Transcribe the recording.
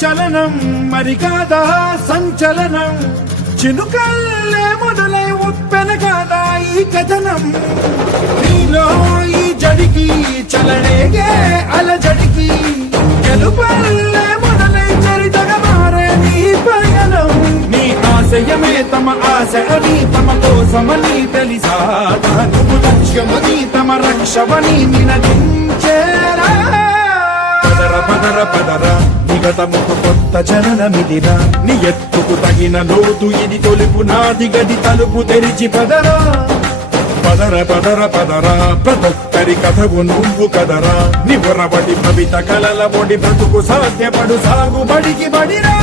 చలనం మరి కాదా సంచలనం చినుకల్లే మొదలై ఉప్పెన కాదా ఈ కథనం నీలో ఈ జడికి చలనేగే అలజడికి గెలుపల్లే మొదలై చరితగా మారే నీ పయనం నీ ఆశయమే తమ ఆశ అని తమ కోసమని తెలిసా నువ్వు లక్ష్యమని తమ రక్షవని నినదించేరా పదర పదర పదర నిగతముకు కొత్త జననమిదిరా నీ ఎత్తుకు తగిన లోతు ఇది తొలుపు నాది గది తలుపు తెరిచి పదరా పదర పదర పదరా ప్రతొక్కరి కథవు నువ్వు కదరా నివరబడి భవిత కలల బొడి బ్రతుకు సాధ్యపడు సాగుబడికి బడిరా